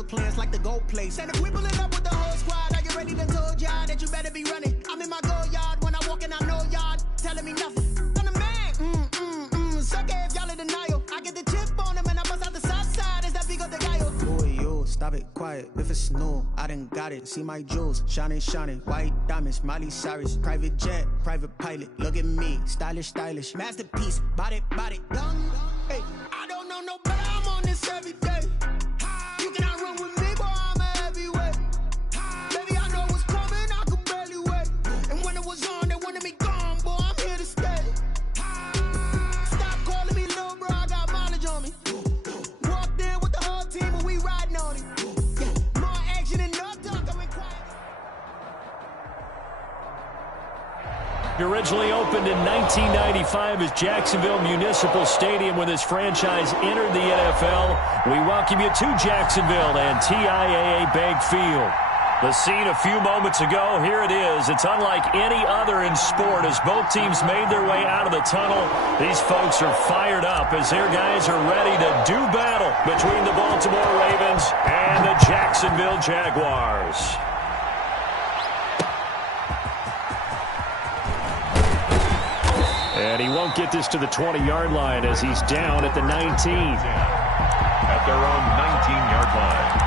your plans like the goal place. And if we pulling up with the whole squad, are you ready to told y'all that you better be running? I'm in my go yard when I walk in, I know y'all telling me nothing. I'm the man, suck it if y'all in denial. I get the chip on him and I bust out the south side. Is that big of the guy? Boy, yo, stop it, quiet. If it's new, I done got it. See my jewels, shining, white diamonds, Miley Cyrus, private jet, private pilot. Look at me, stylish, masterpiece, body, young. Hey, I don't know no better. I'm on this every day. You cannot run with me, boy. I'm a heavyweight. Baby, I know what's coming. I could barely wait. And when it was on, they wanted me gone, boy. I'm here to stay. Stop calling me little bro. I got mileage on me. Walked in with the whole team, and we riding on it. Yeah, more action and no talk. I'm quiet. Originally opened in 1995 as Jacksonville Municipal Stadium when this franchise entered the NFL. We welcome you to Jacksonville and TIAA Bank Field. The scene a few moments ago, here it is. It's unlike any other in sport as both teams made their way out of the tunnel. These folks are fired up as their guys are ready to do battle between the Baltimore Ravens and the Jacksonville Jaguars. And he won't get this to the 20-yard line as he's down at the 19. At their own 19-yard line.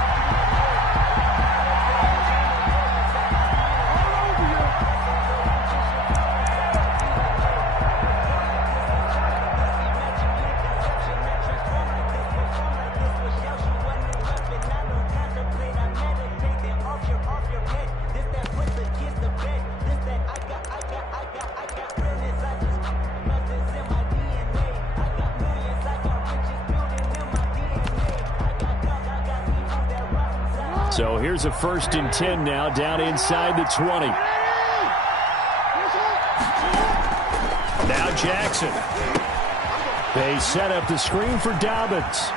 So here's a 1st and 10 now, down inside the 20. Now Jackson. They set up the screen for Dobbins.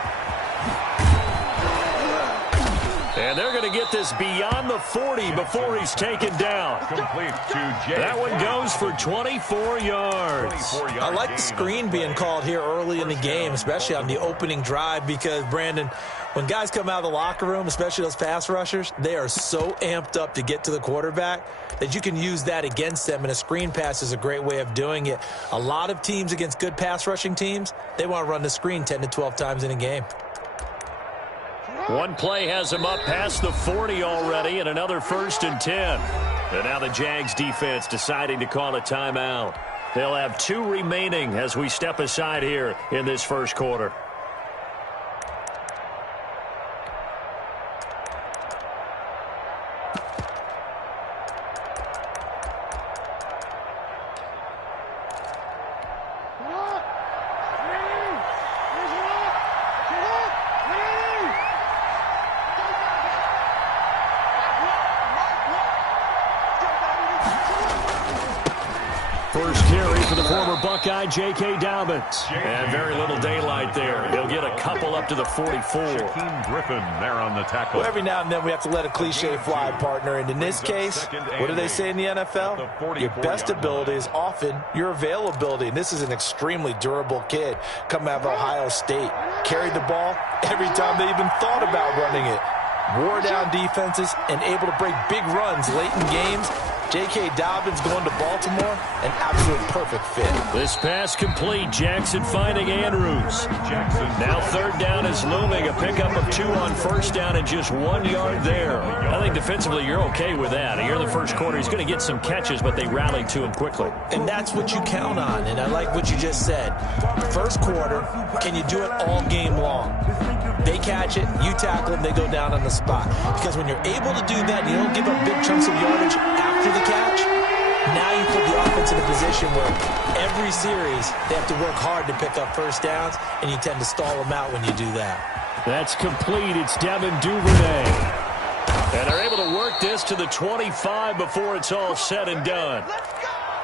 And they're going to get this beyond the 40 before he's taken down. Complete to Jay. That one goes for 24 yards. I like the screen being called here early in the game, especially on the opening drive, because, Brandon, when guys come out of the locker room, especially those pass rushers, they are so amped up to get to the quarterback that you can use that against them, and a screen pass is a great way of doing it. A lot of teams against good pass rushing teams, they want to run the screen 10 to 12 times in a game. One play has him up past the 40 already, and another 1st and 10. And now the Jags defense deciding to call a timeout. They'll have 2 remaining as we step aside here in this first quarter. Buckeye J.K. Dobbins. And very little daylight there. He'll get a couple up to the 44. Shaquem Griffin there on the tackle. Well, every now and then we have to let a cliche fly, partner. And in this case, what do they say in the NFL? Your best ability is often your availability. And this is an extremely durable kid coming out of Ohio State. Carried the ball every time they even thought about running it. Wore down defenses and able to break big runs late in games. J.K. Dobbins going to Baltimore, an absolute perfect fit. This pass complete. Jackson finding Andrews. Now 3rd down is looming. A pickup of 2 on 1st down and just 1 yard there. I think defensively you're okay with that. Here in the first quarter, he's going to get some catches, but they rallied to him quickly. And that's what you count on, and I like what you just said. First quarter, can you do it all game long? They catch it, you tackle them, they go down on the spot. Because when you're able to do that and you don't give up big chunks of yardage after the catch, now you put the offense in a position where every series they have to work hard to pick up 1st downs, and you tend to stall them out when you do that. That's complete. It's Devin Duvernay. And they're able to work this to the 25 before it's all said and done.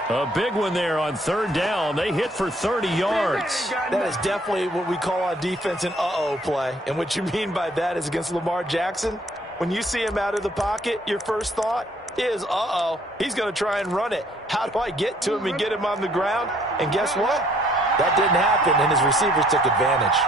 A big one there on 3rd down. They hit for 30 yards. That is definitely what we call on defense an uh-oh play. And what you mean by that is against Lamar Jackson, when you see him out of the pocket, your first thought is, uh-oh, he's going to try and run it. How do I get to him and get him on the ground? And guess what? That didn't happen, and his receivers took advantage.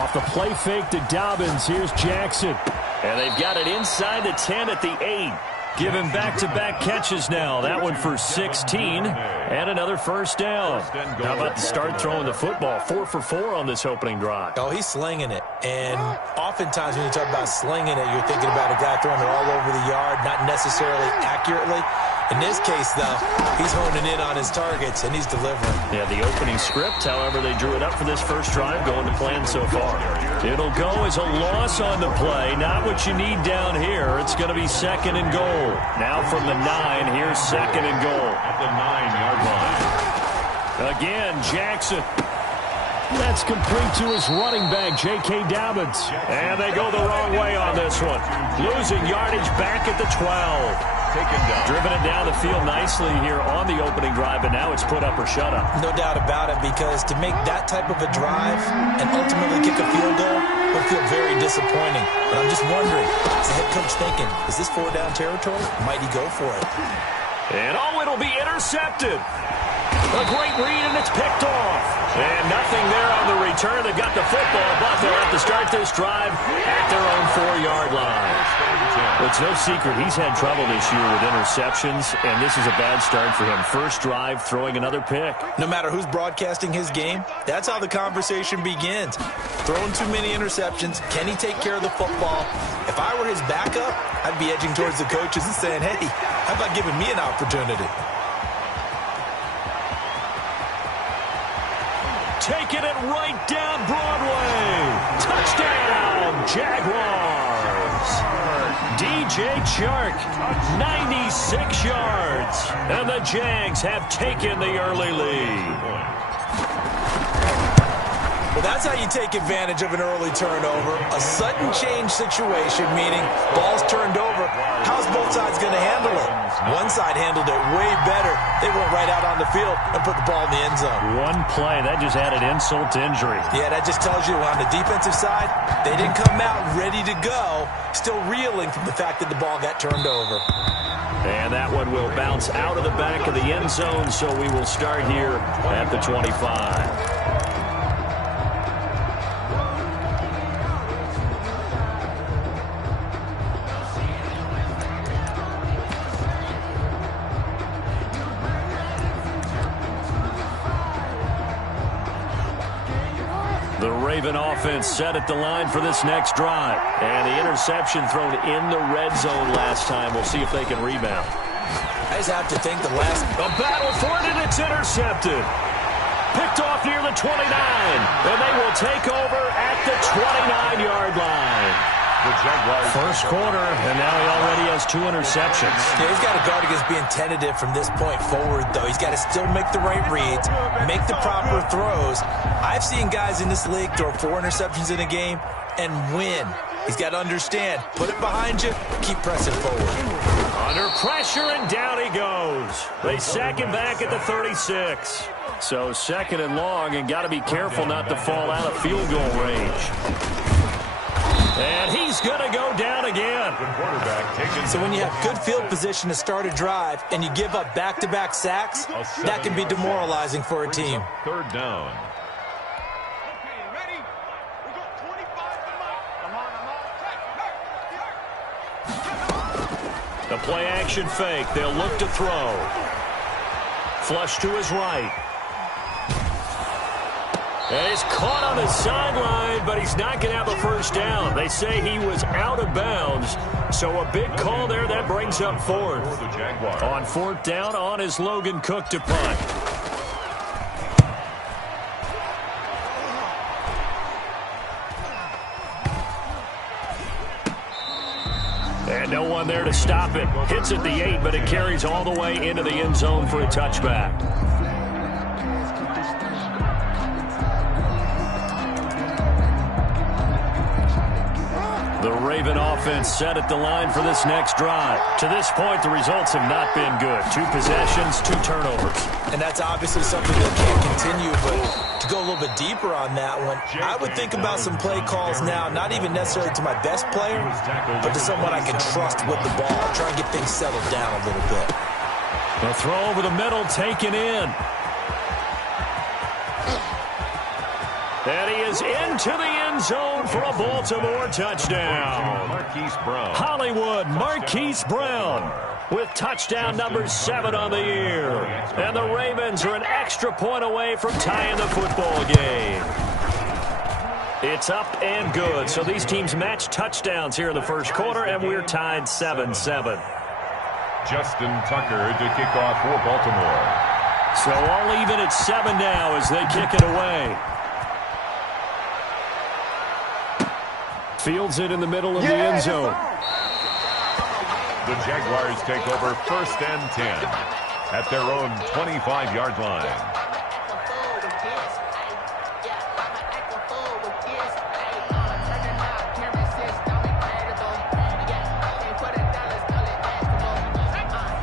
Off the play fake to Dobbins. Here's Jackson. And they've got it inside the 10 at the 8. Give him back-to-back catches now. That one for 16 and another first down. How about the start throwing the football? 4 for 4 on this opening drive. Oh, he's slinging it. And oftentimes when you talk about slinging it, you're thinking about a guy throwing it all over the yard, not necessarily accurately. In this case, though, he's honing in on his targets, and he's delivering. Yeah, the opening script, however, they drew it up for this first drive, going to plan so far. It'll go as a loss on the play. Not what you need down here. It's going to be 2nd and goal. Now from the 9, here's 2nd and goal. At the 9-yard line. Again, Jackson. That's complete to his running back, J.K. Dobbins. And they go the wrong way on this one. Losing yardage back at the 12. Driven it down the field nicely here on the opening drive, but now it's put up or shut up. No doubt about it, because to make that type of a drive and ultimately kick a field goal would feel very disappointing. But I'm just wondering, is the head coach thinking, is this 4-down territory? Might he go for it? And it'll be intercepted. A great read, and it's picked off. And nothing there on the return. They've got the football, but they'll have to start this drive at their own 4-yard line. Well, it's no secret he's had trouble this year with interceptions, and this is a bad start for him. First drive, throwing another pick. No matter who's broadcasting his game, that's how the conversation begins. Throwing too many interceptions, can he take care of the football? If I were his backup, I'd be edging towards the coaches and saying, hey, how about giving me an opportunity? Taking it right down Broadway. Touchdown, Jaguars. DJ Chark, 96 yards. And the Jags have taken the early lead. Well, that's how you take advantage of an early turnover. A sudden change situation, meaning ball's turned over. How's both sides going to handle it? One side handled it way better. They went right out on the field and put the ball in the end zone. One play, that just added insult to injury. Yeah, that just tells you on the defensive side, they didn't come out ready to go, still reeling from the fact that the ball got turned over. And that one will bounce out of the back of the end zone, so we will start here at the 25. The Raven offense set at the line for this next drive. And the interception thrown in the red zone last time. We'll see if they can rebound. I just have to think the battle for it, and it's intercepted. Picked off near the 29. And they will take over at the 29-yard line. The Jaguars. First quarter, and now he already has 2 interceptions. Yeah, he's got to guard against being tentative from this point forward, though. He's got to still make the right reads, make the proper throws. I've seen guys in this league throw 4 interceptions in a game and win. He's got to understand, put it behind you, keep pressing forward. Under pressure, and down he goes. They sack him back at the 36. So 2nd and long, and got to be careful not to fall out of field goal range. And he's going to go down again. So when you have good field position to start a drive and you give up back-to-back sacks, that can be demoralizing for a team. 3rd down. The play action fake. They'll look to throw. Flush to his right. And he's caught on the sideline, but he's not going to have a first down. They say he was out of bounds. So a big call there. That brings up 4th. On 4th down, on is Logan Cook to punt. And no one there to stop it. Hits at the 8, but it carries all the way into the end zone for a touchback. The Raven offense set at the line for this next drive. To this point, the results have not been good. 2 possessions, 2 turnovers. And that's obviously something that can't continue, but to go a little bit deeper on that one, I would think about some play calls now, not even necessarily to my best player, but to someone I can trust with the ball. Try and get things settled down a little bit. The throw over the middle, taken in. And he is into the end zone for a Baltimore touchdown. Marquise Brown. Hollywood Marquise Brown with touchdown number 7 on the year. And the Ravens are an extra point away from tying the football game. It's up and good. So these teams match touchdowns here in the first quarter, and we're tied 7-7. Justin Tucker to kick off for Baltimore. So all even at 7 now as they kick it away. Fields it in the middle of the end zone. The Jaguars take over 1st and 10 at their own 25-yard line.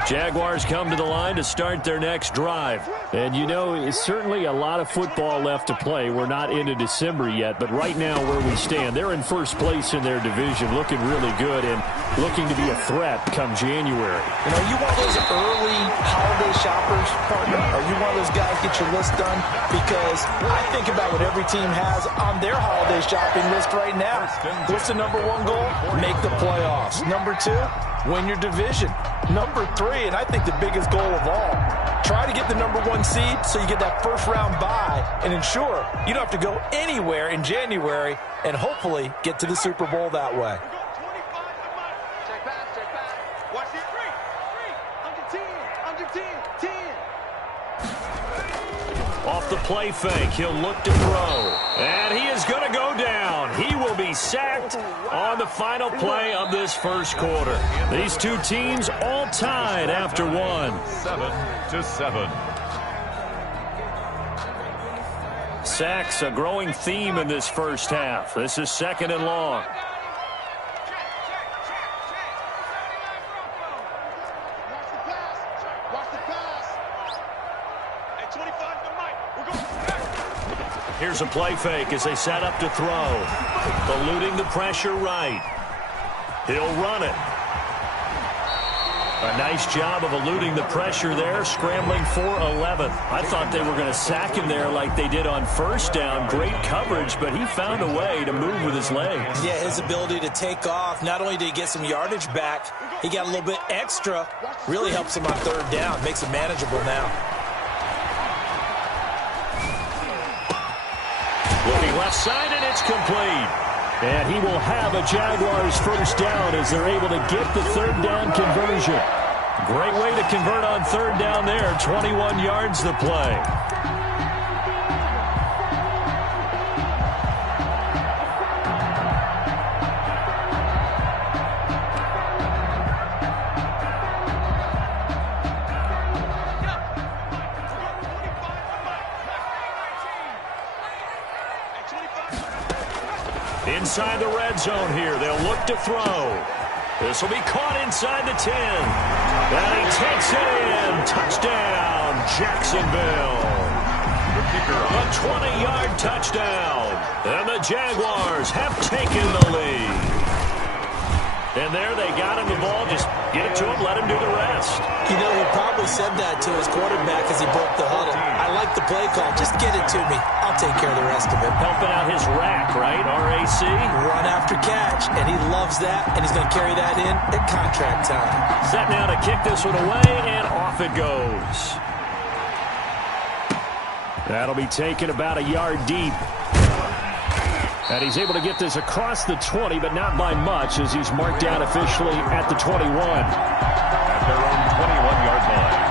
Jaguars come to the line to start their next drive. And, you know, it's certainly a lot of football left to play. We're not into December yet, but right now where we stand, they're in first place in their division, looking really good and looking to be a threat come January. You know, you one of those early holiday shoppers, partner? Are you one of those guys get your list done? Because I think about what every team has on their holiday shopping list right now. What's the number 1 goal? Make the playoffs. Number 2, win your division. Number 3, and I think the biggest goal of all, try to get the number 1 seed so you get that first round bye and ensure you don't have to go anywhere in January and hopefully get to the Super Bowl that way. Off the play fake, he'll look to throw. And he is going to go down. He will be sacked on the final play of this first quarter. These two teams all tied after 1. 7-7. Sacks, a growing theme in this first half. This is 2nd and long. Here's a play fake as they set up to throw. Eluding the pressure right. He'll run it. A nice job of eluding the pressure there, scrambling for 11. I thought they were going to sack him there like they did on 1st down. Great coverage, but he found a way to move with his legs. Yeah, his ability to take off, not only did he get some yardage back, he got a little bit extra. Really helps him on 3rd down, makes it manageable now. Looking left side, and it's complete. And he will have a Jaguars 1st down as they're able to get the 3rd down conversion. Great way to convert on 3rd down there. 21 yards the play. Inside the red zone here. They'll look to throw. This will be caught inside the 10. And he takes it in. Touchdown, Jacksonville. A 20-yard touchdown. And the Jaguars have taken the lead. And there they got him the ball. Just get it to him, let him do the rest. You know, he probably said that to his quarterback as he broke the huddle. I like the play call. Just get it to me. I'll take care of the rest of it. Helping out his rack, right? RAC. Run after catch, and he loves that, and he's going to carry that in at contract time. Set now to kick this one away, and off it goes. That'll be taken about a yard deep. And he's able to get this across the 20, but not by much, as he's marked down officially at the 21. At their own 21-yard line.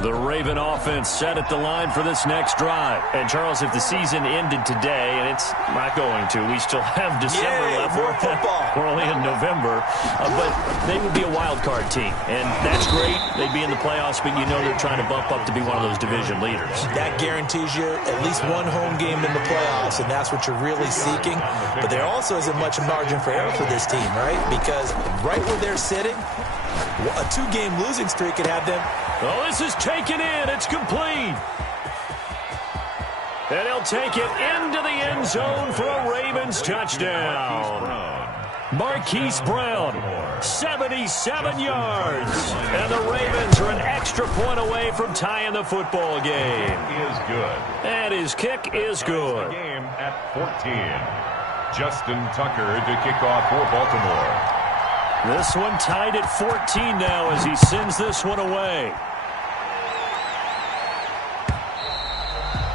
The Raven offense set at the line for this next drive. And, Charles, if the season ended today, and it's not going to, we still have December left. More football. We're only in November. But they would be a wild card team. And that's great. They'd be in the playoffs, but you know they're trying to bump up to be one of those division leaders. That guarantees you at least one home game in the playoffs, and that's what you're really seeking. But there also isn't much margin for error for this team, right? Because right where they're sitting, A 2-game losing streak could have them. Oh, this is taken in. It's complete. And he'll take it into the end zone for a Ravens touchdown. Marquise Brown, 77 yards. And the Ravens are an extra point away from tying the football game. Is good. And his kick is good. Game at 14. Justin Tucker to kick off for Baltimore. This one tied at 14 now as he sends this one away.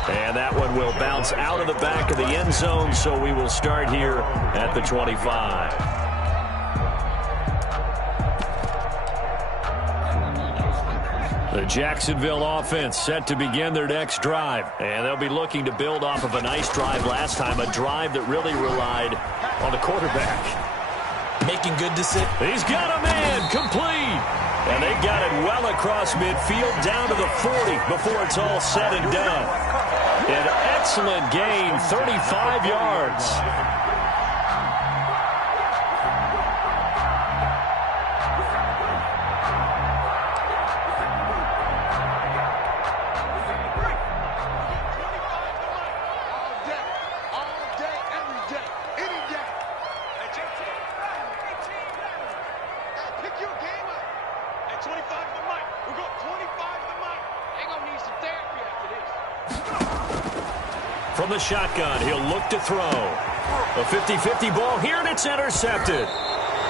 And that one will bounce out of the back of the end zone, so we will start here at the 25. The Jacksonville offense set to begin their next drive. And they'll be looking to build off of a nice drive last time, a drive that really relied on the quarterback. Making good decisions. He's got a man, complete. And they've got it well across midfield down to the 40 before it's all said and done. An excellent gain, 35 yards. From the shotgun, he'll look to throw. A 50-50 ball here, and it's intercepted.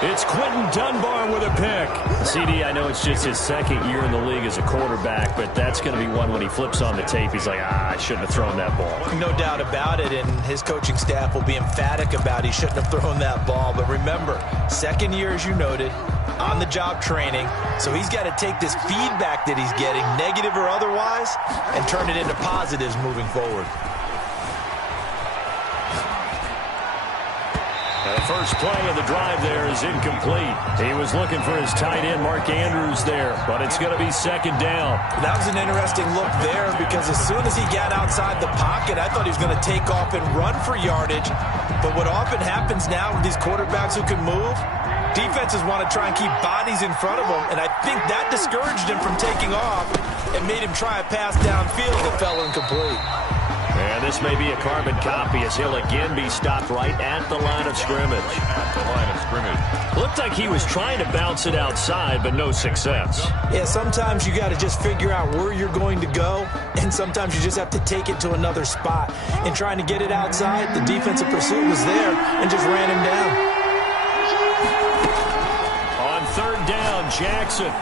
It's Quentin Dunbar with a pick. CD, I know it's just his second year in the league as a quarterback, but that's going to be one when he flips on the tape. He's like, I shouldn't have thrown that ball. No doubt about it, and his coaching staff will be emphatic about he shouldn't have thrown that ball. But remember, second year, as you noted, on-the-job training, so he's got to take this feedback that he's getting, negative or otherwise, and turn it into positives moving forward. The first play of the drive there is incomplete. He was looking for his tight end, Mark Andrews, there, but it's going to be second down. That was an interesting look there because as soon as he got outside the pocket, I thought he was going to take off and run for yardage. But what often happens now with these quarterbacks who can move, defenses want to try and keep bodies in front of them, and I think that discouraged him from taking off and made him try a pass downfield that fell incomplete. And this may be a carbon copy as he'll again be stopped right at the line of scrimmage. At the line of scrimmage. Looked like he was trying to bounce it outside, but no success. Yeah, sometimes you got to just figure out where you're going to go, and sometimes you just have to take it to another spot. And trying to get it outside, the defensive pursuit was there and just ran him down. On third down, Jackson.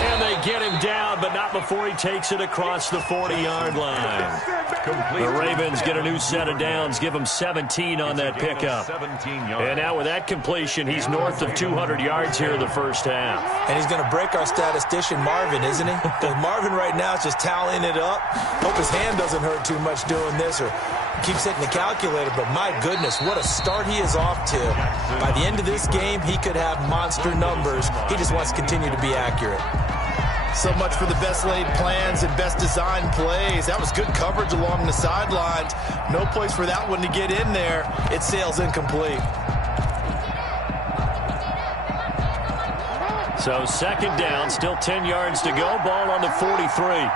And they get him down, but not before he takes it across the 40-yard line. The Ravens get a new set of downs, give him 17 on that pickup. And now with that completion, he's north of 200 yards here in the first half. And he's going to break our statistician Marvin, isn't he? Because Marvin right now is just tallying it up. Hope his hand doesn't hurt too much doing this or keeps hitting the calculator. But my goodness, what a start he is off to. By the end of this game, he could have monster numbers. He just wants to continue to be accurate. So much for the best laid plans and best designed plays. That was good coverage along the sidelines. No place for that one to get in there. It sails incomplete. So second down, still 10 yards to go. Ball on the 43.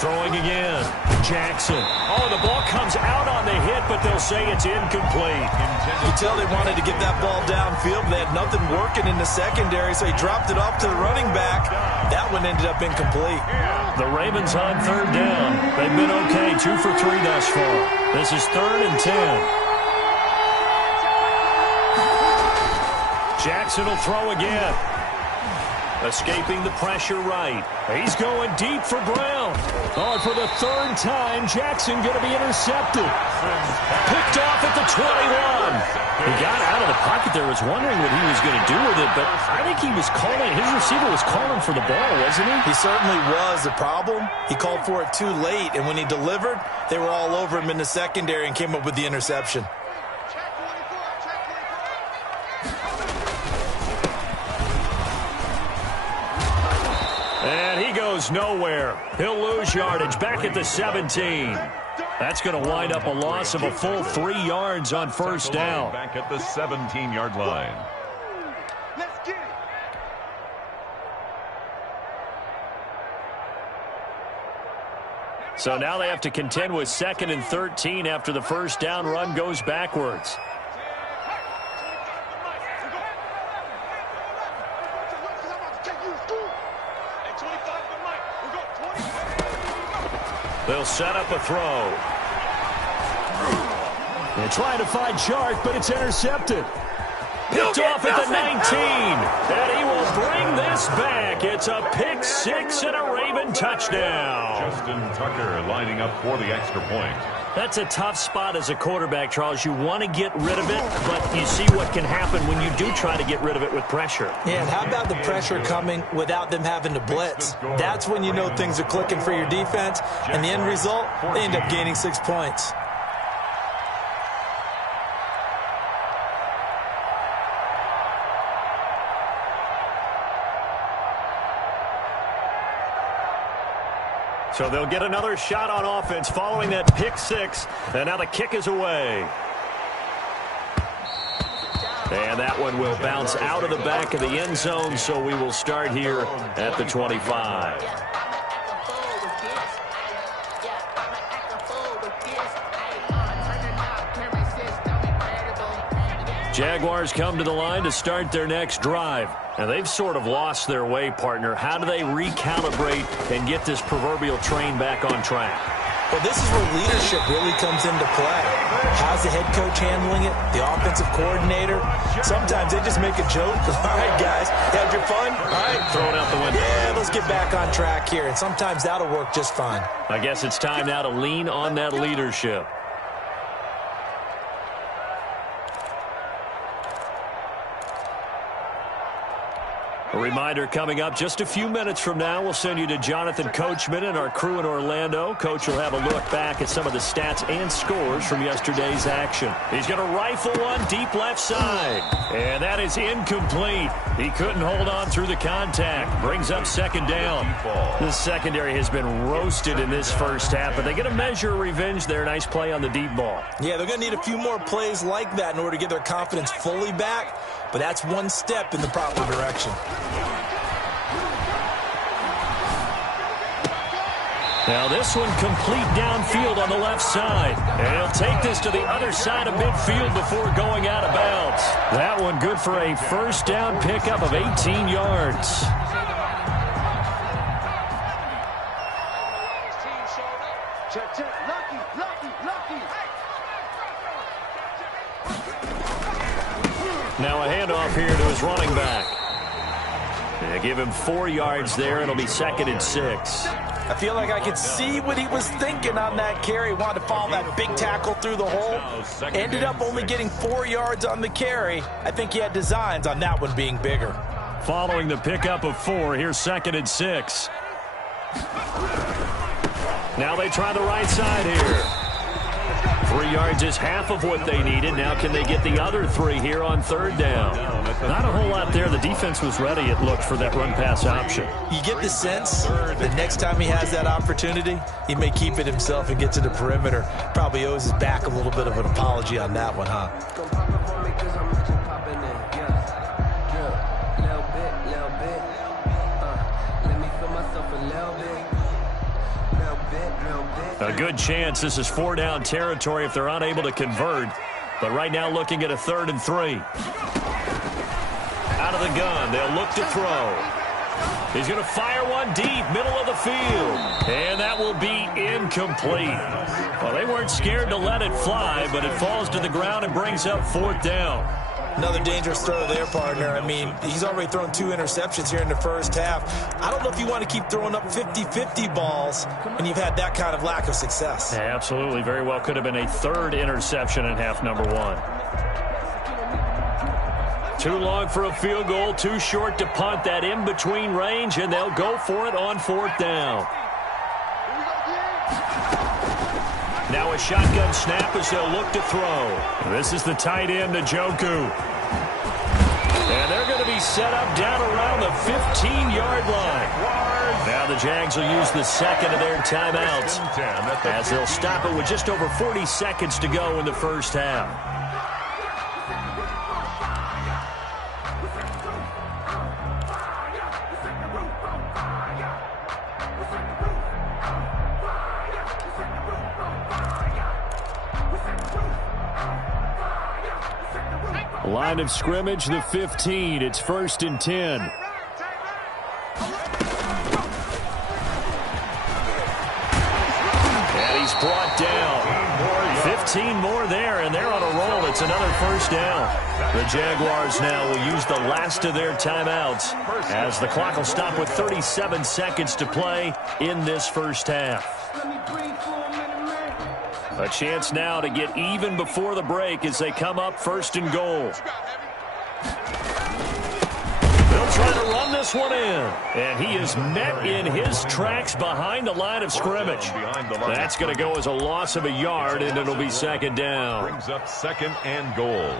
Throwing again. Jackson. Oh, the ball comes out on the hit, but they'll say it's incomplete. You can tell they wanted to get that ball downfield. They had nothing working in the secondary, so he dropped it off to the running back. That one ended up incomplete. The Ravens on third down. They've been okay, 2 for 3 thus far. This is 3rd and 10. Jackson will throw again. Escaping the pressure right. He's going deep for Brown. Oh, for the third time, Jackson going to be intercepted. Picked off at the 21. He got out of the pocket there, was wondering what he was going to do with it, but I think he was calling, his receiver was calling for the ball, wasn't he? He certainly was. The problem, he called for it too late, and when he delivered, they were all over him in the secondary and came up with the interception. And he goes nowhere. He'll lose yardage back at the 17. That's going to wind up a loss of a full 3 yards on first down. Back at the 17-yard line. Let's get it. So now they have to contend with 2nd and 13 after the first down run goes backwards. They'll set up a throw. They're trying to find Chark, but it's intercepted. Picked off at the 19. And he will bring this back. It's a pick 6 and a Raven touchdown. Justin Tucker lining up for the extra point. That's a tough spot as a quarterback, Charles. You want to get rid of it, but you see what can happen when you do try to get rid of it with pressure. Yeah, and how about the pressure coming without them having to blitz? That's when you know things are clicking for your defense, and the end result, they end up gaining 6 points. So they'll get another shot on offense following that pick 6. And now the kick is away. And that one will bounce out of the back of the end zone, so we will start here at the 25. Jaguars come to the line to start their next drive. And they've sort of lost their way, partner. How do they recalibrate and get this proverbial train back on track? Well, this is where leadership really comes into play. How's the head coach handling it? The offensive coordinator? Sometimes they just make a joke. All right, guys, had your fun? All right. Throw it out the window. Yeah, let's get back on track here. And sometimes that'll work just fine. I guess it's time now to lean on that leadership. A reminder coming up just a few minutes from now, we'll send you to Jonathan Coachman and our crew in Orlando. Coach will have a look back at some of the stats and scores from yesterday's action. He's going to rifle one deep left side. And that is incomplete. He couldn't hold on through the contact. Brings up 2nd down. The secondary has been roasted in this first half, but they get a measure of revenge there. Nice play on the deep ball. Yeah, they're going to need a few more plays like that in order to get their confidence fully back. But that's one step in the proper direction. Now this one complete downfield on the left side. And he'll take this to the other side of midfield before going out of bounds. That one good for a first down pickup of 18 yards. Now a handoff here to his running back. They give him 4 yards there. It'll be 2nd and 6. I feel like I could see what he was thinking on that carry. Wanted to follow that big tackle through the hole. Ended up only getting 4 yards on the carry. I think he had designs on that one being bigger. Following the pickup of 4, here's 2nd and 6. Now they try the right side here. 3 yards is half of what they needed. Now can they get the other 3 here on 3rd down? Not a whole lot there. The defense was ready, it looked, for that run-pass option. You get the sense that next time he has that opportunity, he may keep it himself and get to the perimeter. Probably owes his back a little bit of an apology on that one, huh? A good chance this is 4-down territory if they're unable to convert. But right now looking at a 3rd and 3. Out of the gun, they'll look to throw. He's going to fire one deep, middle of the field. And that will be incomplete. Well, they weren't scared to let it fly, but it falls to the ground and brings up 4th down. Another dangerous throw there, partner. I mean, he's already thrown 2 interceptions here in the first half. I don't know if you want to keep throwing up 50-50 balls when you've had that kind of lack of success. Yeah, absolutely. Very well could have been a 3rd interception in half number 1. Too long for a field goal, too short to punt. That in-between range, and they'll go for it on 4th down. Now a shotgun snap as they'll look to throw. This is the tight end, Njoku. And they're going to be set up down around the 15-yard line. Now the Jags will use the second of their timeouts as they'll stop it with just over 40 seconds to go in the first half. Line of scrimmage, the 15. It's 1st and 10. And he's brought down. 15 more there, and they're on a roll. It's another first down. The Jaguars now will use the last of their timeouts as the clock will stop with 37 seconds to play in this first half. A chance now to get even before the break as they come up 1st and goal. They'll try to run this one in. And he is met in his tracks behind the line of scrimmage. That's going to go as a loss of a yard, and it'll be 2nd down. Brings up 2nd and goal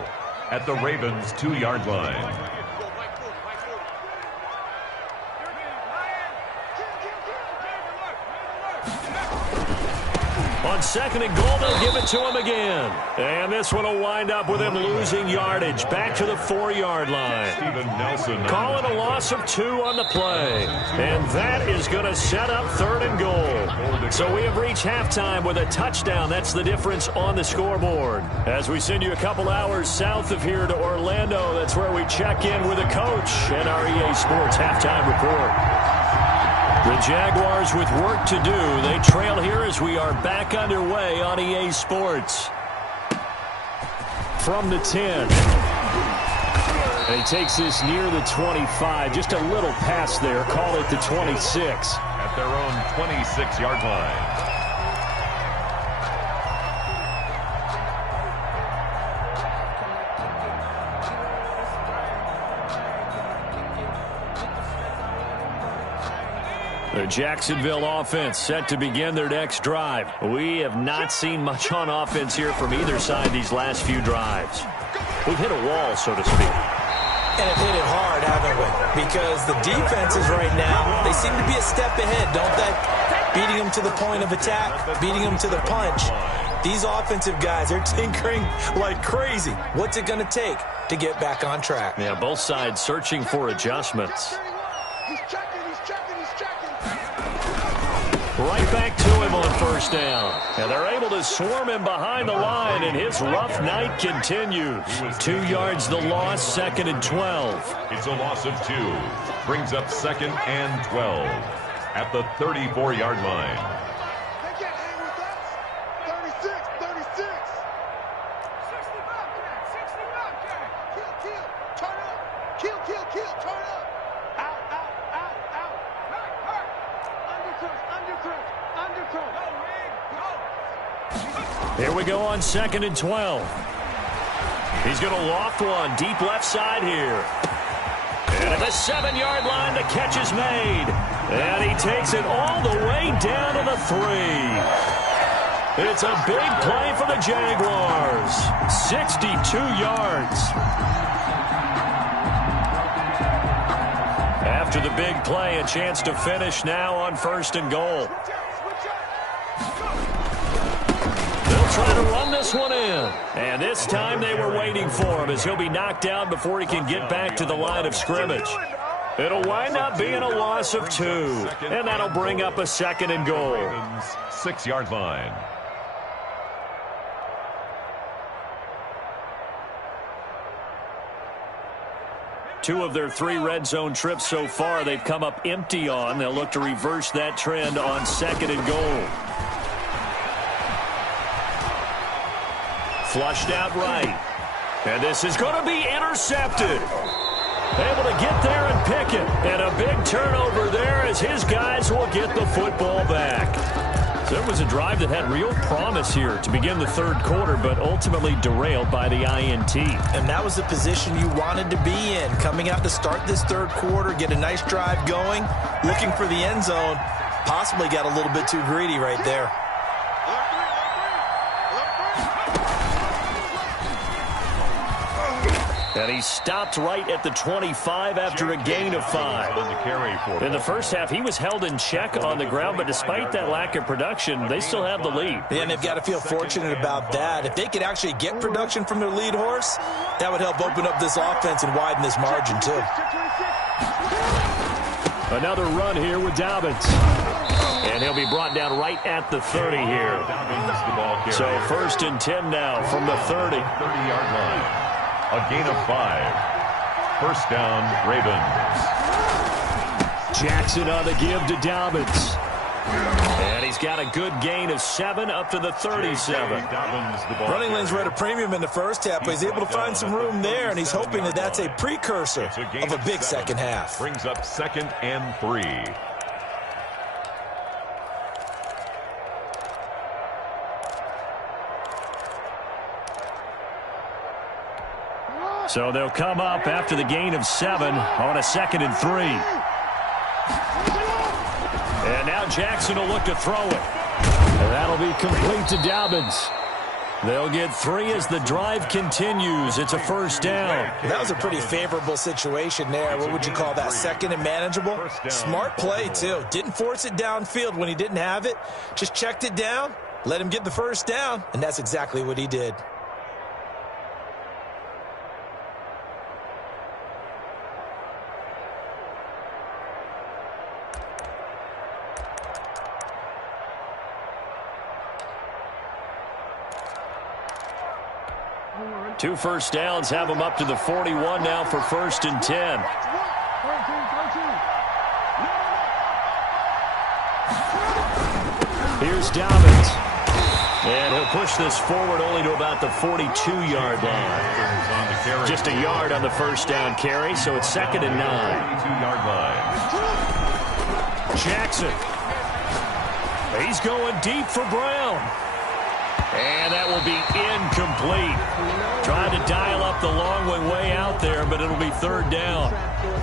at the Ravens' 2-yard line. On 2nd and goal, they'll give it to him again. And this one will wind up with him losing yardage back to the 4-yard line. Steven Nelson. Call it a loss of 2 on the play. And that is going to set up 3rd and goal. So we have reached halftime with a touchdown. That's the difference on the scoreboard. As we send you a couple hours south of here to Orlando, that's where we check in with the coach and our EA Sports halftime report. The Jaguars with work to do. They trail here as we are back underway on EA Sports. From the 10. And he takes this near the 25. Just a little pass there. Call it the 26. At their own 26-yard line. The Jacksonville offense set to begin their next drive. We have not seen much on offense here from either side these last few drives. We've hit a wall, so to speak. And have hit it hard, haven't we? Because the defenses right now, they seem to be a step ahead, don't they? Beating them to the point of attack, beating them to the punch. These offensive guys, they're tinkering like crazy. What's it going to take to get back on track? Yeah, both sides searching for adjustments. Right back to him on 1st down. And they're able to swarm him behind the line, and his rough night continues. 2 yards the loss, 2nd and 12. It's a loss of 2. Brings up 2nd and 12 at the 34-yard line. They can't hang with us. 36, 36. 65, kill, turn up. Kill, turn up. Out. Here we go on 2nd and 12. He's going to loft one deep left side here. And at the 7-yard line, the catch is made. And he takes it all the way down to the 3. It's a big play for the Jaguars. 62 yards. After the big play, a chance to finish now on 1st and goal. Trying to run this one in. And this time they were waiting for him as he'll be knocked down before he can get back to the line of scrimmage. It'll wind up being a loss of 2. And that'll bring up a 2nd and goal. 6-yard line. Two of their 3 red zone trips so far they've come up empty on. They'll look to reverse that trend on 2nd and goal. Flushed out right. And this is going to be intercepted. Able to get there and pick it. And a big turnover there as his guys will get the football back. So it was a drive that had real promise here to begin the 3rd quarter, but ultimately derailed by the INT. And that was the position you wanted to be in. Coming out to start this 3rd quarter, get a nice drive going, looking for the end zone. Possibly got a little bit too greedy right there. And he stopped right at the 25 after a gain of 5. In the first half, he was held in check on the ground, but despite that lack of production, they still have the lead. And they've got to feel fortunate about that. If they could actually get production from their lead horse, that would help open up this offense and widen this margin, too. Another run here with Dobbins. And he'll be brought down right at the 30 here. So 1st and 10 now from the 30. 30-yard line. A gain of 5. 1st down, Ravens. Jackson on the give to Dobbins. And he's got a good gain of 7 up to the 37. Running lanes were at a premium in the first half, but he's able to find some room there, and he's hoping that that's a precursor of a big second half. Brings up 2nd and 3. So they'll come up after the gain of 7 on a 2nd and 3. And now Jackson will look to throw it. And that'll be complete to Dobbins. They'll get 3 as the drive continues. It's a 1st down. That was a pretty favorable situation there. What would you call that? 2nd and manageable? Smart play, too. Didn't force it downfield when he didn't have it. Just checked it down, let him get the 1st down, and that's exactly what he did. Two 1st downs have him up to the 41 now for 1st and 10. Here's Dobbins. And he'll push this forward only to about the 42-yard line. Just a yard on the 1st down carry, so it's 2nd and 9. 42-yard line. Jackson. He's going deep for Brown. And that will be incomplete. Trying to dial up the long one way out there, but it'll be 3rd down.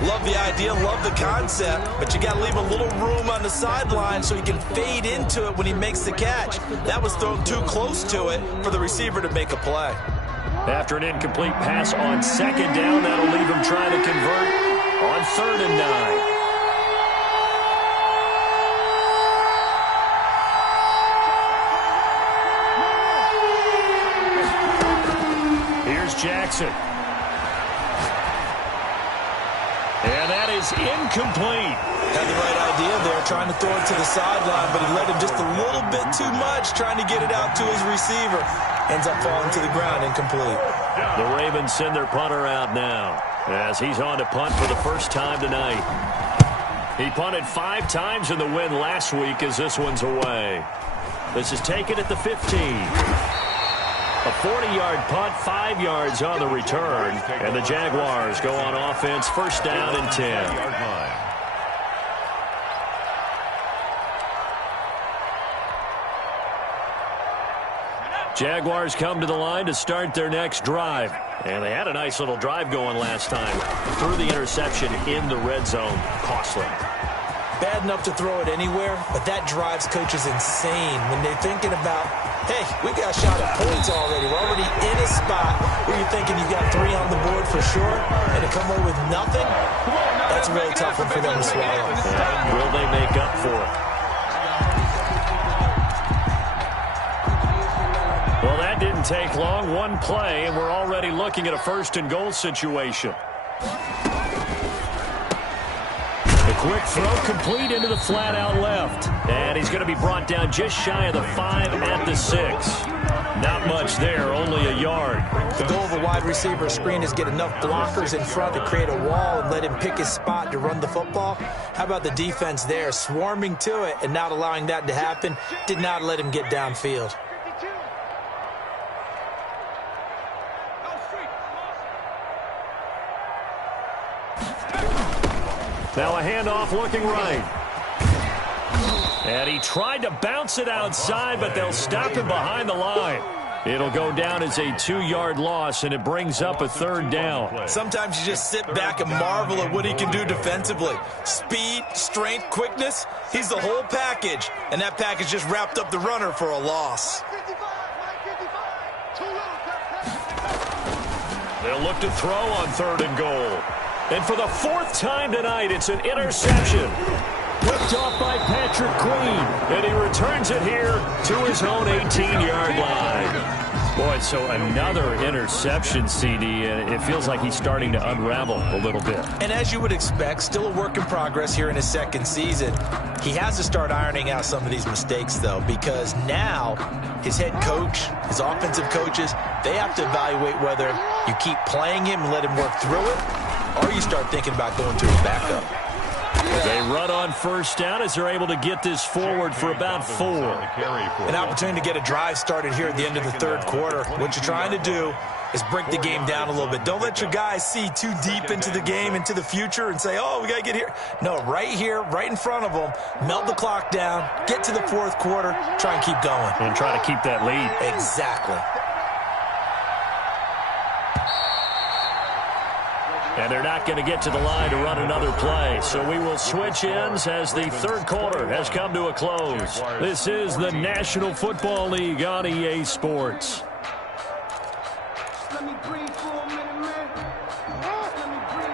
Love the idea, love the concept, but you got to leave a little room on the sideline so he can fade into it when he makes the catch. That was thrown too close to it for the receiver to make a play. After an incomplete pass on 2nd down, that'll leave him trying to convert on 3rd and 9. Jackson. And that is incomplete. Had the right idea there, trying to throw it to the sideline, but he let him just a little bit too much, trying to get it out to his receiver. Ends up falling to the ground, incomplete. The Ravens send their punter out now, as he's on to punt for the 1st time tonight. He punted 5 times in the win last week as this one's away. This is taken at the 15. A 40-yard punt, 5 yards on the return, and the Jaguars go on offense, 1st down and 10. Jaguars come to the line to start their next drive, and they had a nice little drive going last time. Threw the interception in the red zone, costly. Bad enough to throw it anywhere, but that drives coaches insane when they're thinking about, hey, we got a shot at points already. We're already in a spot where you're thinking you got 3 on the board for sure, and to come away with nothing, that's a really tough one for them to swallow. And will they make up for it? Well, that didn't take long. One play, and we're already looking at a 1st and goal situation. Quick throw complete into the flat out left. And he's going to be brought down just shy of the 5 at the 6. Not much there, only a yard. The goal of a wide receiver screen is get enough blockers in front to create a wall and let him pick his spot to run the football. How about the defense there, swarming to it and not allowing that to happen? Did not let him get downfield. Now a handoff looking right. And he tried to bounce it outside, but they'll stop him behind the line. It'll go down as a 2-yard loss, and it brings up a 3rd down. Sometimes you just sit back and marvel at what he can do defensively. Speed, strength, quickness, he's the whole package. And that package just wrapped up the runner for a loss. They'll look to throw on 3rd and goal. And for the 4th time tonight, it's an interception. Whipped off by Patrick Queen. And he returns it here to his own 18-yard line. Boy, so another interception, CD, and it feels like he's starting to unravel a little bit. And as you would expect, still a work in progress here in his 2nd season. He has to start ironing out some of these mistakes, though, because now his head coach, his offensive coaches, they have to evaluate whether you keep playing him and let him work through it, or you start thinking about going to his backup. They run on 1st down as they're able to get this forward for about 4. An opportunity to get a drive started here at the end of the 3rd quarter. What you're trying to do is break the game down a little bit. Don't let your guys see too deep into the game, into the future, and say, oh, we got to get here. No, right here, right in front of them, melt the clock down, get to the 4th quarter, try and keep going. And try to keep that lead. Exactly. And they're not going to get to the line to run another play. So we will switch ends as the 3rd quarter has come to a close. This is the National Football League on EA Sports. Let me breathe for a minute, man. Let me breathe.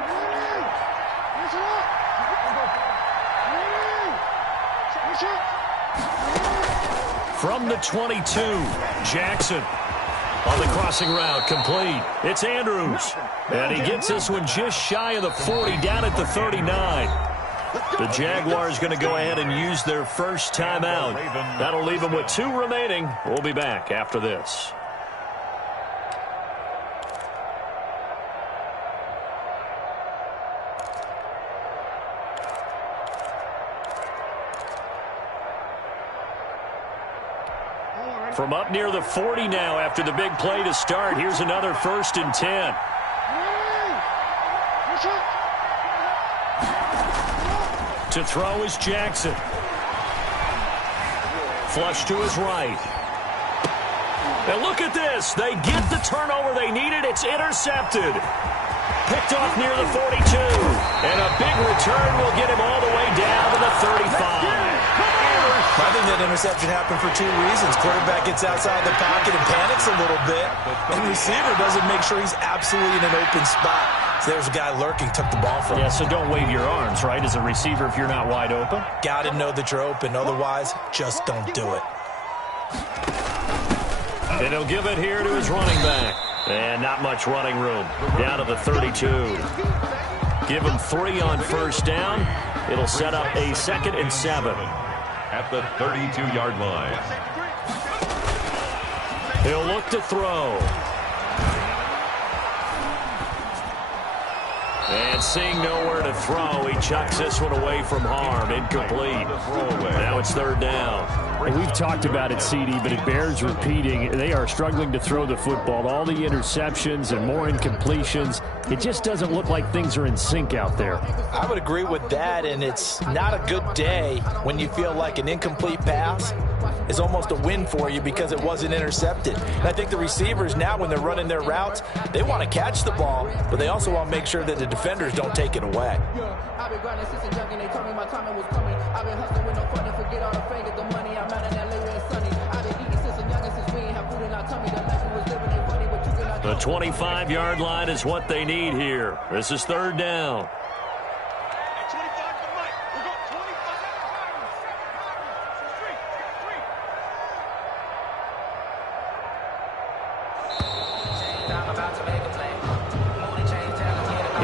From the 22, Jackson. On the crossing route, complete. It's Andrews. And he gets this one just shy of the 40, down at the 39. The Jaguars going to go ahead and use their first timeout. That'll leave them with 2 remaining. We'll be back after this. From up near the 40 now after the big play to start. Here's another 1st and 10. To throw is Jackson. Flush to his right. And look at this. They get the turnover they needed. It's intercepted. Picked off near the 42. And a big return will get him all the way down to the 35. I think that interception happened for 2 reasons. Quarterback gets outside the pocket and panics a little bit, and receiver doesn't make sure he's absolutely in an open spot. So there's a guy lurking, took the ball from him. Yeah, so don't wave your arms, right, as a receiver if you're not wide open. Got to know that you're open. Otherwise, just don't do it. And he'll give it here to his running back. And not much running room. Down to the 32. Give him 3 on 1st down. It'll set up a 2nd and 7. At the 32-yard line. He'll look to throw. And seeing nowhere to throw, he chucks this one away from harm. Incomplete. Now it's 3rd down. And we've talked about it, CD, but it bears repeating. They are struggling to throw the football. All the interceptions and more incompletions. It just doesn't look like things are in sync out there. I would agree with that, and it's not a good day when you feel like an incomplete pass is almost a win for you because it wasn't intercepted. And I think the receivers now, when they're running their routes, they want to catch the ball, but they also want to make sure that the defenders don't take it away. I've been grinding since a young and they told me my time was coming. I've been hustling with no fun and forget all the fame, get the money. I'm out in LA where it's sunny. I've been eating since a young and since we ain't have food in our tummy. The life we was living ain't funny, but you cannot. The 25-yard line is what they need here. This is 3rd down.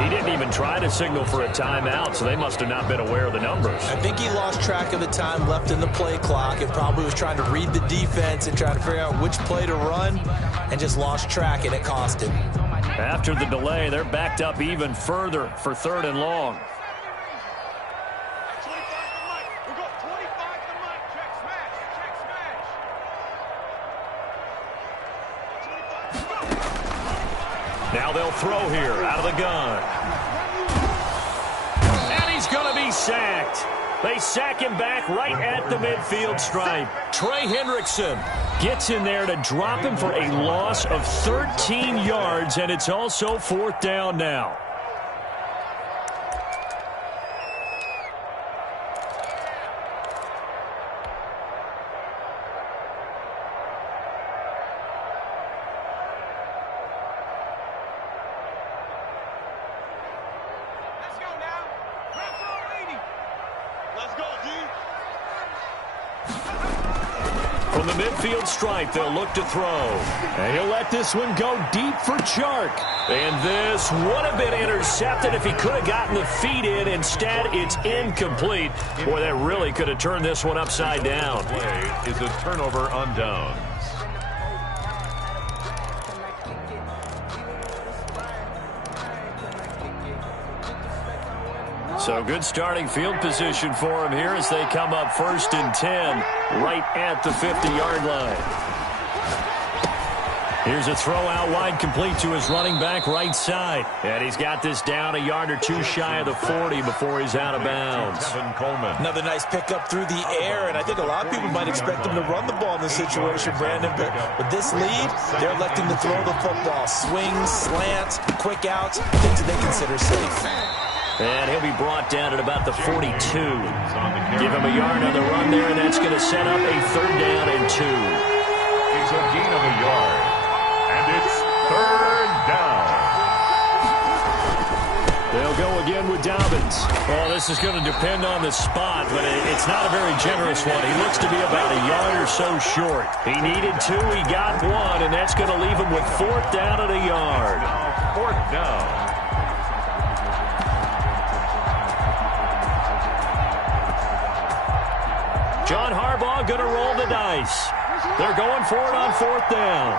He didn't even try to signal for a timeout, so they must have not been aware of the numbers. I think he lost track of the time left in the play clock and probably was trying to read the defense and trying to figure out which play to run and just lost track, and it cost him. After the delay, they're backed up even further for 3rd and long. Now they'll throw here out of the gun. And he's going to be sacked. They sack him back right at the midfield stripe. Trey Hendrickson gets in there to drop him for a loss of 13 yards, and it's also 4th down now. From the midfield stripe, they'll look to throw. And he'll let this one go deep for Chark. And this would have been intercepted if he could have gotten the feet in. Instead, it's incomplete. Boy, that really could have turned this one upside down. Play is a turnover on downs. So good starting field position for him here as they come up 1st and 10 right at the 50-yard line. Here's a throw out wide, complete to his running back right side. And he's got this down a yard or two shy of the 40 before he's out of bounds. Kevin Coleman. Another nice pickup through the air, and I think a lot of people might expect him to run the ball in this situation, Brandon. But with this lead, they're electing to throw the football. Swings, slants, quick outs, things that they consider safe. And he'll be brought down at about the 42. Give him a yard on the run there, and that's going to set up a 3rd down and 2. It's a gain of a yard, and it's 3rd down. They'll go again with Dobbins. Well, this is going to depend on the spot, but it's not a very generous one. He looks to be about a yard or so short. He needed 2, he got 1, and that's going to leave him with 4th down and a yard. 4th down. John Harbaugh going to roll the dice. They're going for it on 4th down.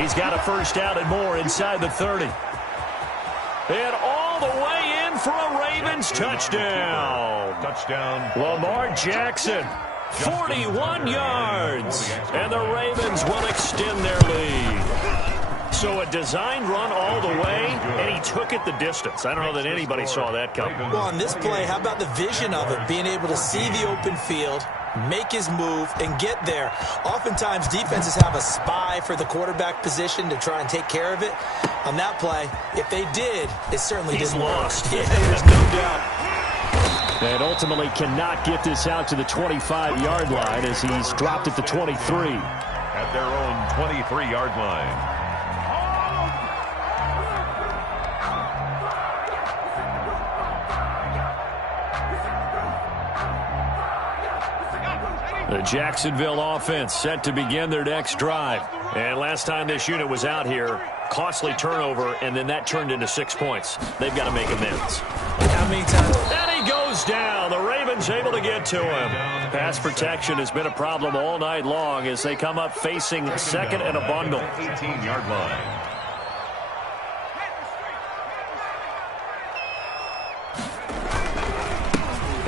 He's got a 1st down and more inside the 30. And all the way in for a Ravens touchdown. Touchdown. Lamar Jackson, 41 yards. And the Ravens will extend their lead. So a designed run all the way, and he took it the distance. I don't know that anybody saw that coming. Well, on this play, how about the vision of it? Being able to see the open field, make his move, and get there. Oftentimes, defenses have a spy for the quarterback position to try and take care of it. On that play, if they did, it certainly didn't work. Lost. Yeah, there's no doubt. And ultimately cannot get this out to the 25-yard line as he's dropped at the 23. At their own 23-yard line. The Jacksonville offense set to begin their next drive. And last time this unit was out here, costly turnover, and then that turned into 6 points. They've got to make amends. How many times? And he goes down. The Ravens able to get to him. Pass protection has been a problem all night long as they come up facing 2nd and a bundle. 18-yard line.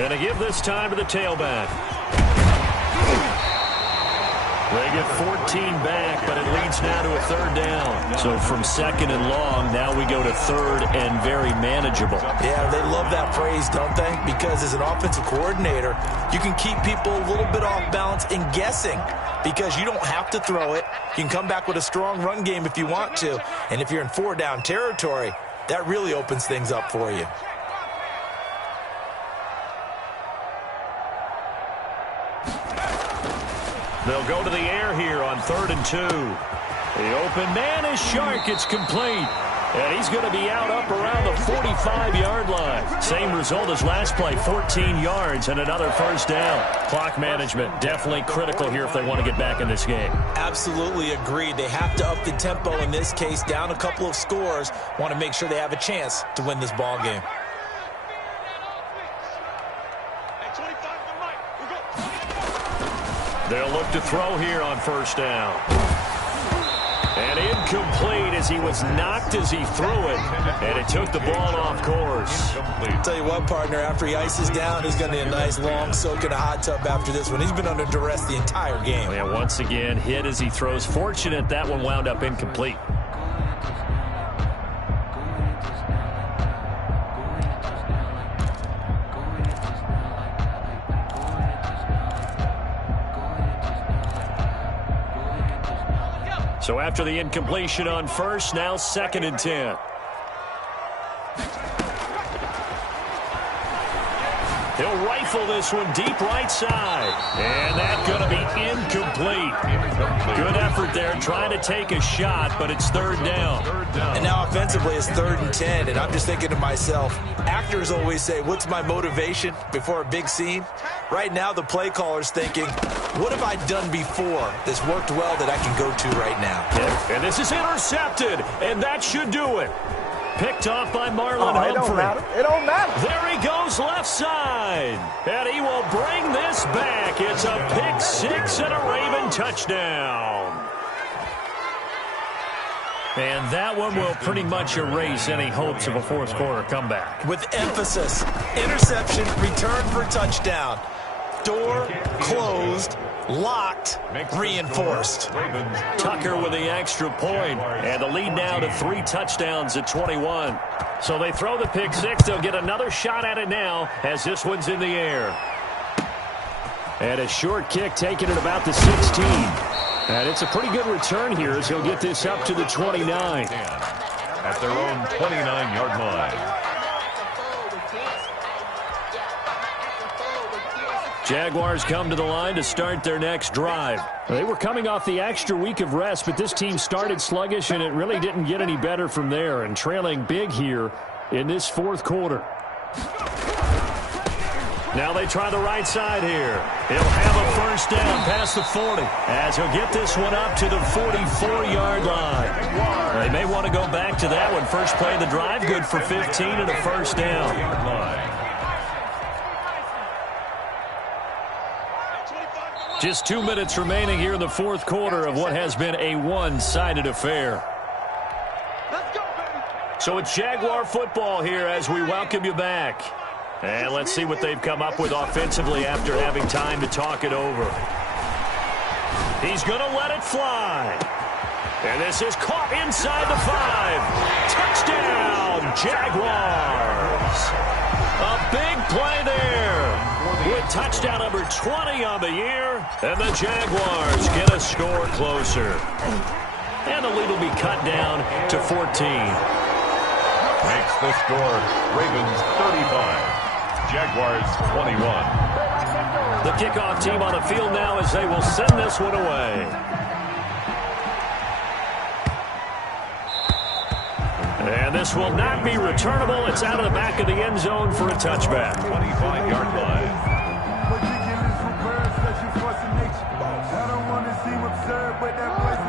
And to give this time to the tailback. They get 14 back, but it leads now to a 3rd down. So from 2nd and long, now we go to 3rd and very manageable. Yeah, they love that phrase, don't they? Because as an offensive coordinator, you can keep people a little bit off balance and guessing because you don't have to throw it. You can come back with a strong run game if you want to. And if you're in 4-down territory, that really opens things up for you. They'll go to the air here on 3rd and 2. The open man is Chark. It's complete. And he's going to be out up around the 45-yard line. Same result as last play, 14 yards and another 1st down. Clock management definitely critical here if they want to get back in this game. Absolutely agreed. They have to up the tempo in this case, down a couple of scores. Want to make sure they have a chance to win this ball game. They'll look to throw here on 1st down. And incomplete as he was knocked as he threw it. And it took the ball off course. I'll tell you what, partner, after he ices down, he's going to need a nice long soak in a hot tub after this one. He's been under duress the entire game. And once again, hit as he throws. Fortunate that one wound up incomplete. So after the incompletion on 1st, now 2nd and 10. He'll rifle this one deep right side. And that's going to be incomplete. Good effort there trying to take a shot, but it's third down. And now offensively it's 3rd and 10, and I'm just thinking to myself, actors always say, what's my motivation before a big scene? Right now the play caller's thinking, what have I done before that's worked well that I can go to right now? And this is intercepted, and that should do it. Picked off by Marlon Humphrey. It don't matter. There he goes left side. And he will bring this back. It's a pick six and a Raven touchdown. And that one will pretty much erase any hopes of a fourth quarter comeback. With emphasis, interception, return for touchdown. Door closed, locked, reinforced. Tucker with the extra point, and the lead now to 3 touchdowns at 21. So they throw the pick six. They'll get another shot at it now as this one's in the air. And a short kick taken at about the 16. And it's a pretty good return here as he'll get this up to the 29. At their own 29-yard line. Jaguars come to the line to start their next drive. They were coming off the extra week of rest, but this team started sluggish, and it really didn't get any better from there, and trailing big here in this fourth quarter. Now they try the right side here. He'll have a first down past the 40 as he'll get this one up to the 44-yard line. They may want to go back to that one. First play of the drive, good for 15 and a first down. Just 2 minutes remaining here in the fourth quarter of what has been a one-sided affair. So it's Jaguar football here as we welcome you back. And let's see what they've come up with offensively after having time to talk it over. He's going to let it fly. And this is caught inside the 5. Touchdown, Jaguars. A big play there. With touchdown number 20 on the year, and the Jaguars get a score closer. And the lead will be cut down to 14. Makes the score Ravens 35, Jaguars 21. The kickoff team on the field now as they will send this one away. And this will not be returnable. It's out of the back of the end zone for a touchback. 25-yard line.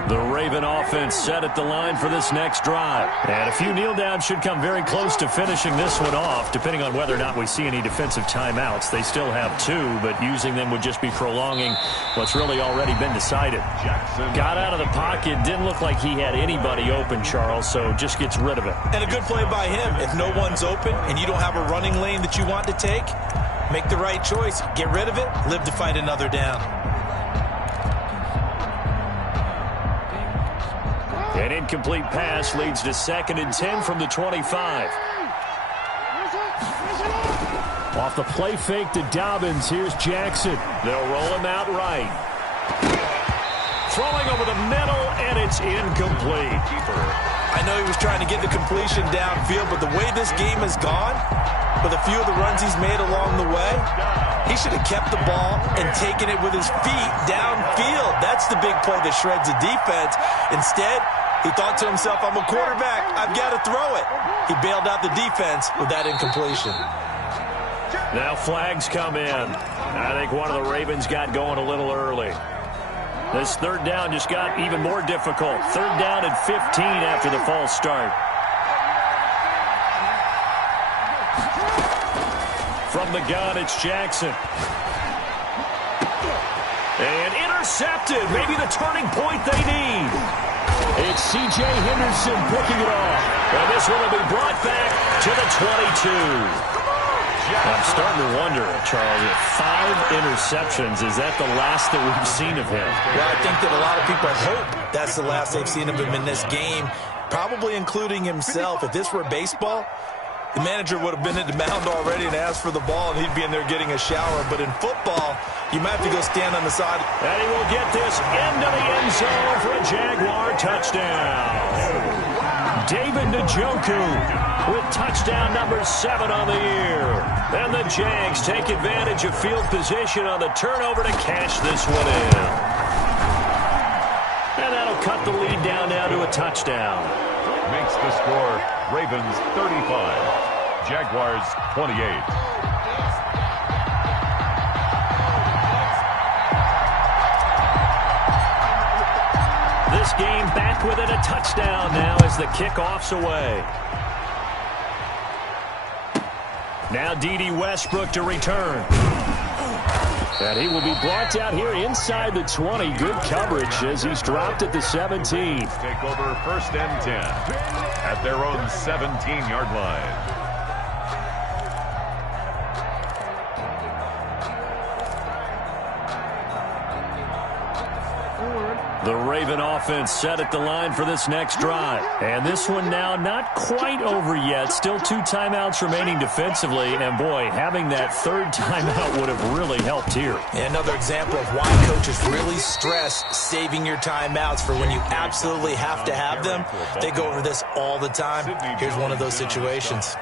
The Raven offense set at the line for this next drive. And a few kneel downs should come very close to finishing this one off, depending on whether or not we see any defensive timeouts. They still have 2, but using them would just be prolonging what's really already been decided. Got out of the pocket, didn't look like he had anybody open, Charles, so just gets rid of it. And a good play by him. If no one's open and you don't have a running lane that you want to take, make the right choice. Get rid of it, live to fight another down. An incomplete pass leads to 2nd and 10 from the 25. Off the play fake to Dobbins, here's Jackson. They'll roll him out right. Throwing over the middle, and it's incomplete. I know he was trying to get the completion downfield, but the way this game has gone, with a few of the runs he's made along the way, he should have kept the ball and taken it with his feet downfield. That's the big play that shreds the defense. Instead, he thought to himself, I'm a quarterback, I've got to throw it. He bailed out the defense with that incompletion. Now flags come in. I think one of the Ravens got going a little early. This third down just got even more difficult. 3rd down and 15 after the false start. From the gun, it's Jackson. And intercepted. Maybe the turning point they need. It's C.J. Henderson picking it off. And this one will be brought back to the 22. I'm starting to wonder, Charles, if 5 interceptions, is that the last that we've seen of him? Well, I think that a lot of people hope that's the last they've seen of him in this game, probably including himself. If this were baseball, the manager would have been at the mound already and asked for the ball, and he'd be in there getting a shower. But in football, you might have to go stand on the side. And he will get this into the end zone for a Jaguar touchdown. David Njoku with touchdown number 7 on the year. And the Jags take advantage of field position on the turnover to cash this one in. And that'll cut the lead down now to a touchdown. Makes the score Ravens 35, Jaguars 28. This game back within a touchdown now as the kickoff's away. Now D.D. Westbrook to return. And he will be brought down here inside the 20. Good coverage as he's dropped at the 17. Take over 1st and 10 at their own 17-yard line. The Raven offense set at the line for this next drive. And this one now not quite over yet. Still 2 timeouts remaining defensively. And, boy, having that 3rd timeout would have really helped here. Another example of why coaches really stress saving your timeouts for when you absolutely have to have them. They go over this all the time. Here's one of those situations.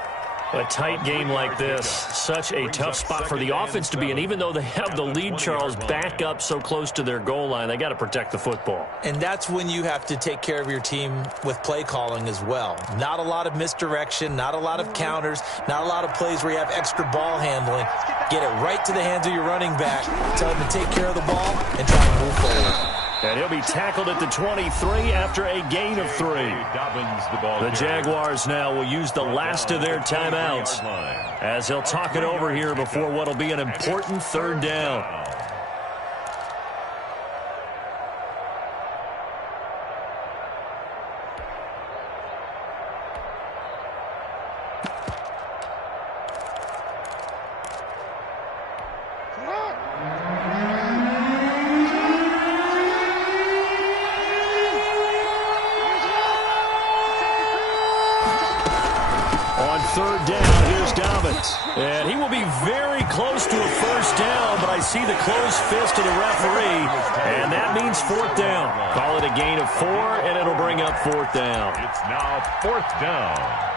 A tight game like this, such a tough spot for the offense to be in. Even though they have the lead, Charles, back up so close to their goal line, they got to protect the football. And that's when you have to take care of your team with play calling as well. Not a lot of misdirection, not a lot of counters, not a lot of plays where you have extra ball handling. Get it right to the hands of your running back, tell him to take care of the ball, and try and move forward. And he'll be tackled at the 23 after a gain of 3. The Jaguars now will use the last of their timeouts as he'll talk it over here before what will be an important 3rd down. On 3rd down, here's Dobbins. And he will be very close to a 1st down, but I see the closed fist of the referee, and that means 4th down. Call it a gain of 4, and it'll bring up 4th down. It's now 4th down.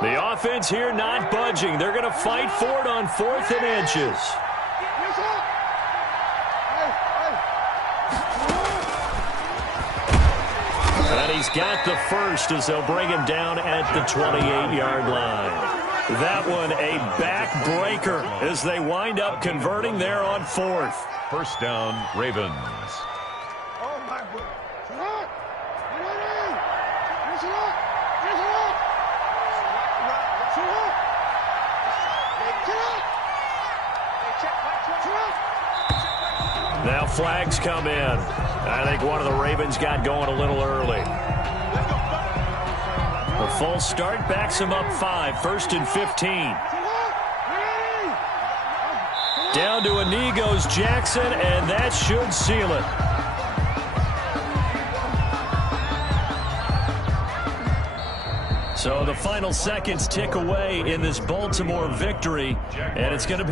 The offense here not budging. They're going to fight for it on 4th and inches. And he's got the 1st as they'll bring him down at the 28-yard line. That one a backbreaker as they wind up converting there on 4th. 1st down, Ravens. Oh, my God. Now flags come in. I think one of the Ravens got going a little early. A full start backs him up 5. 1st and 15. Down to a knee goes Jackson, and that should seal it. So the final seconds tick away in this Baltimore victory, and it's going to be